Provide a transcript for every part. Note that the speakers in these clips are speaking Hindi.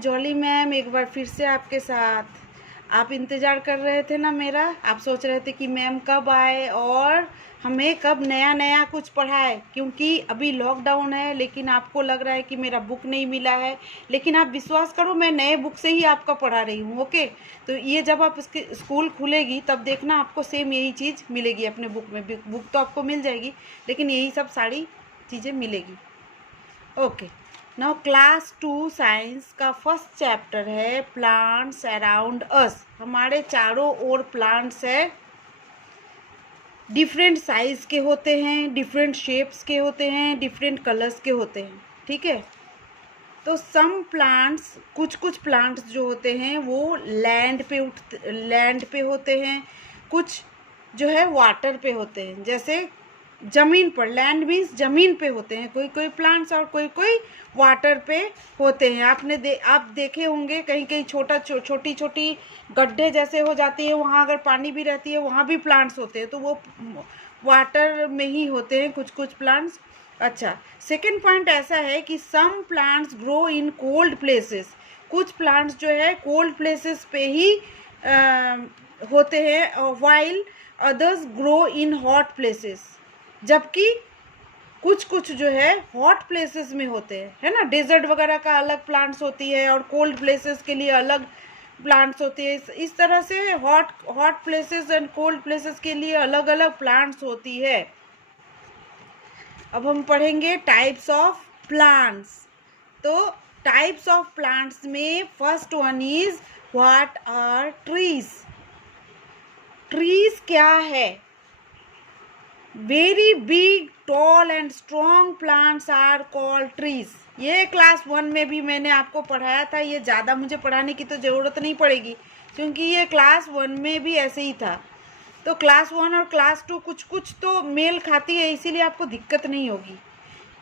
मैं जॉली मैम एक बार फिर से आपके साथ। आप इंतज़ार कर रहे थे ना मेरा, आप सोच रहे थे कि मैम कब आए और हमें कब नया नया कुछ पढ़ाए, क्योंकि अभी लॉकडाउन है। लेकिन आपको लग रहा है कि मेरा बुक नहीं मिला है, लेकिन आप विश्वास करो मैं नए बुक से ही आपका पढ़ा रही हूँ। ओके, तो ये जब आप इसके स्कूल खुलेगी तब देखना आपको सेम यही चीज़ मिलेगी अपने बुक में। बुक तो आपको मिल जाएगी लेकिन यही सब सारी चीज़ें मिलेगी। ओके, नाउ क्लास 2 साइंस का फर्स्ट चैप्टर है प्लांट्स अराउंड अस। हमारे चारों ओर प्लांट्स है, डिफरेंट साइज के होते हैं, डिफरेंट शेप्स के होते हैं, डिफरेंट कलर्स के होते हैं। ठीक है, तो सम प्लांट्स, कुछ प्लांट्स जो होते हैं वो लैंड पे होते हैं, कुछ जो है वाटर पे होते हैं। जैसे ज़मीन पर, लैंड मीन्स ज़मीन पे होते हैं कोई प्लांट्स, और कोई वाटर पे होते हैं। आप देखे होंगे कहीं कहीं छोटी छोटी गड्ढे जैसे हो जाती है, वहाँ अगर पानी भी रहती है वहाँ भी प्लांट्स होते हैं, तो वो वाटर में ही होते हैं कुछ प्लांट्स। अच्छा, सेकंड पॉइंट ऐसा है कि some plants grow in cold places. कुछ प्लांट्स जो है कोल्ड प्लेसेस पे ही होते हैं, while others grow in hot places. जबकि कुछ जो है हॉट प्लेसेस में होते हैं, है ना। डेजर्ट वगैरह का अलग प्लांट्स होती है और कोल्ड प्लेसेस के लिए अलग प्लांट्स होती है। इस तरह से hot places and cold places के लिए अलग अलग प्लांट्स होती है। अब हम पढ़ेंगे टाइप्स ऑफ प्लांट्स। तो टाइप्स ऑफ प्लांट्स में first one is what are trees. Trees क्या है? Very big tall and strong plants are called trees. ये क्लास 1 में भी मैंने आपको पढ़ाया था, ये ज़्यादा मुझे पढ़ाने की तो ज़रूरत नहीं पड़ेगी क्योंकि ये क्लास 1 में भी ऐसे ही था। तो क्लास 1 और क्लास 2 कुछ तो मेल खाती है, इसीलिए आपको दिक्कत नहीं होगी।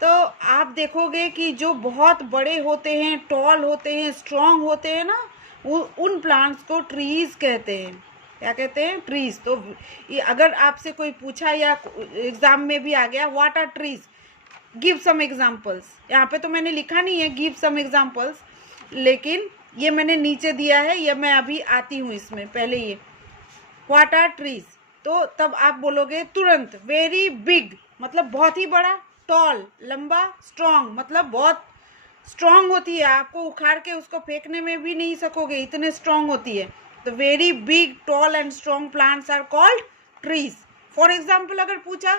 तो आप देखोगे कि जो बहुत बड़े होते हैं, टॉल होते हैं, स्ट्रॉन्ग होते हैं ना, उन प्लांट्स को ट्रीज कहते हैं। क्या कहते हैं? ट्रीज। तो अगर आपसे कोई पूछा या एग्जाम में भी आ गया what are trees, give some examples. यहाँ पे तो मैंने लिखा नहीं है गिव सम एग्जांपल्स, लेकिन ये मैंने नीचे दिया है, ये मैं अभी आती हूँ इसमें। पहले ये व्हाट आर ट्रीज, तो तब आप बोलोगे तुरंत वेरी बिग मतलब बहुत ही बड़ा, टॉल लंबा, स्ट्रॉन्ग मतलब बहुत स्ट्रॉन्ग होती है, आपको उखाड़ के उसको फेंकने में भी नहीं सकोगे, इतने स्ट्रॉन्ग होती है। तो very big tall and strong plants are called trees. For example अगर पूछा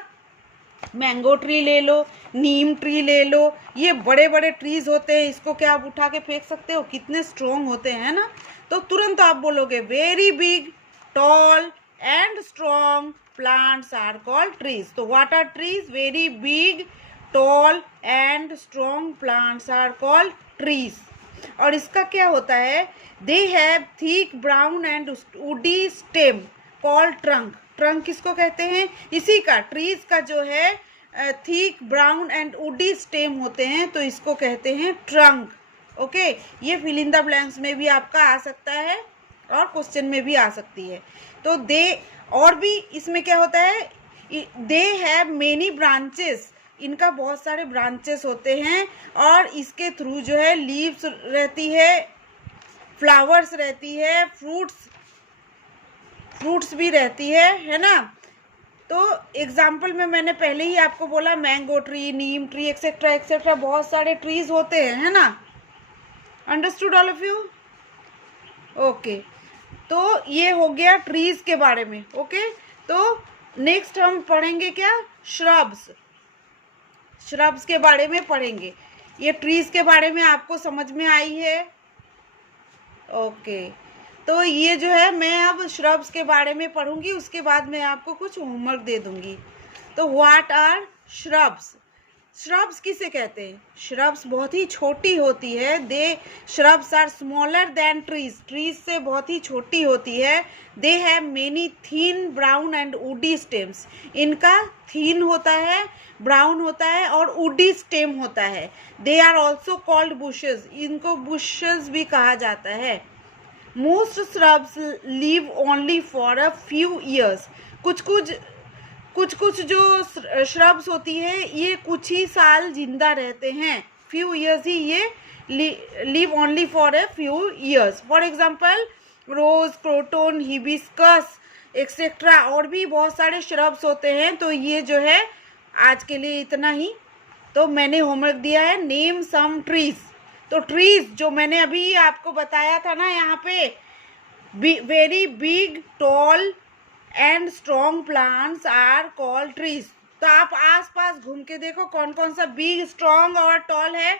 मैंगो ट्री ले लो, नीम ट्री ले लो, ये बड़े बड़े ट्रीज होते हैं, इसको क्या आप उठा के फेंक सकते हो? कितने स्ट्रॉन्ग होते हैं ना। तो तुरंत आप बोलोगे very big tall and strong plants are called trees. तो what are trees? Very big tall and strong plants are called trees. और इसका क्या होता है? They have thick brown and woody stem called trunk. Trunk किसको कहते हैं? इसी का, ट्रीज का जो है thick brown and woody stem होते हैं, तो इसको कहते हैं ट्रंक। ओके, ये फिल इन द ब्लैंक्स में भी आपका आ सकता है और क्वेश्चन में भी आ सकती है। तो दे, और भी इसमें क्या होता है, दे हैव मेनी ब्रांचेस, इनका बहुत सारे ब्रांचेस होते हैं और इसके थ्रू जो है लीव्स रहती है, फ्लावर्स रहती है, फ्रूट्स भी रहती है ना। तो एग्जाम्पल में मैंने पहले ही आपको बोला मैंगो ट्री, नीम ट्री एक्सेट्रा एक्सेट्रा, बहुत सारे ट्रीज होते हैं, है ना। Understood all of you? Okay, तो ये हो गया ट्रीज के बारे में। ओके, तो नेक्स्ट हम पढ़ेंगे क्या? श्रब्स। श्रब्स के बारे में पढ़ेंगे। ये ट्रीज के बारे में आपको समझ में आई है? ओके, तो ये जो है मैं अब श्रब्स के बारे में पढ़ूंगी, उसके बाद मैं आपको कुछ होमवर्क दे दूंगी। तो व्हाट आर श्रब्स? श्रब्स किसे कहते हैं? श्रब्स बहुत ही छोटी होती है। Shrubs are smaller than trees, trees से बहुत ही छोटी होती है। They have many thin brown and woody stems, इनका थीन होता है, ब्राउन होता है और वुडी स्टेम होता है। They are also called bushes, इनको बुशेस भी कहा जाता है। Most shrubs live only for a few years, कुछ जो श्रब्स होती है ये कुछ ही साल जिंदा रहते हैं, फ्यू ईयर्स ही ये live only for a few years. For example, rose, croton, hibiscus etcetera, और भी बहुत सारे श्रब्स होते हैं. तो ये जो है आज के लिए इतना ही. तो मैंने होमवर्क दिया है नेम सम ट्रीज. तो ट्रीज जो मैंने अभी आपको बताया था ना, यहाँ पे very big, tall and strong plants are called trees. तो आप आसपास घूम के देखो कौन कौन सा बिग, स्ट्रॉन्ग और टॉल है,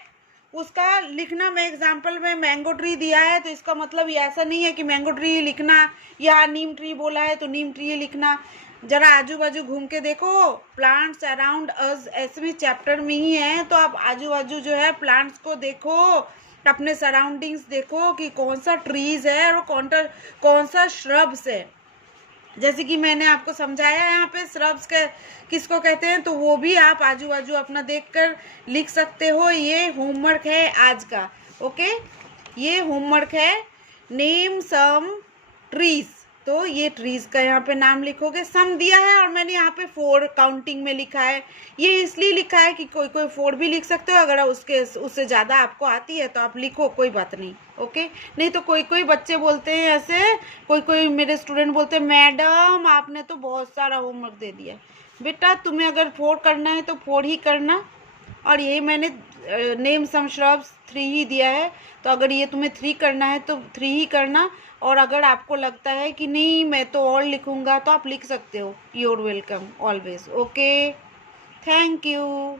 उसका लिखना. मैं एग्जाम्पल में मैंगो ट्री दिया है, तो इसका मतलब ये ऐसा नहीं है कि मैंगो ट्री लिखना, या नीम ट्री बोला है तो नीम ट्री लिखना. जरा आजू बाजू घूम के देखो, प्लांट्स अराउंड अस ऐसे में चैप्टर में ही है. तो आप आजू बाजू जो है प्लांट्स को देखो, अपने सराउंडिंग्स देखो कि कौन सा ट्रीज है और कौन सा श्रब्स है. जैसे कि मैंने आपको समझाया यहाँ पे श्रब्स किसको कहते हैं, तो वो भी आप आजू बाजू अपना देखकर लिख सकते हो. ये होमवर्क है आज का. ओके, ये होमवर्क है नेम सम ट्रीज. तो ये ट्रीज का यहाँ पे नाम लिखोगे. सम दिया है और मैंने यहाँ पे 4 काउंटिंग में लिखा है. ये इसलिए लिखा है कि कोई 4 भी लिख सकते हो. अगर उससे ज़्यादा आपको आती है तो आप लिखो, कोई बात नहीं. ओके, नहीं तो कोई बच्चे बोलते हैं ऐसे, कोई मेरे स्टूडेंट बोलते हैं मैडम आपने तो बहुत सारा होमवर्क दे दिया. बेटा तुम्हें अगर 4 करना है तो 4 ही करना. और यही मैंने नेम सम श्रब्स 3 ही दिया है. तो अगर ये तुम्हें 3 करना है तो 3 ही करना. और अगर आपको लगता है कि नहीं मैं तो और लिखूंगा तो आप लिख सकते हो. You're welcome always. Okay, thank you.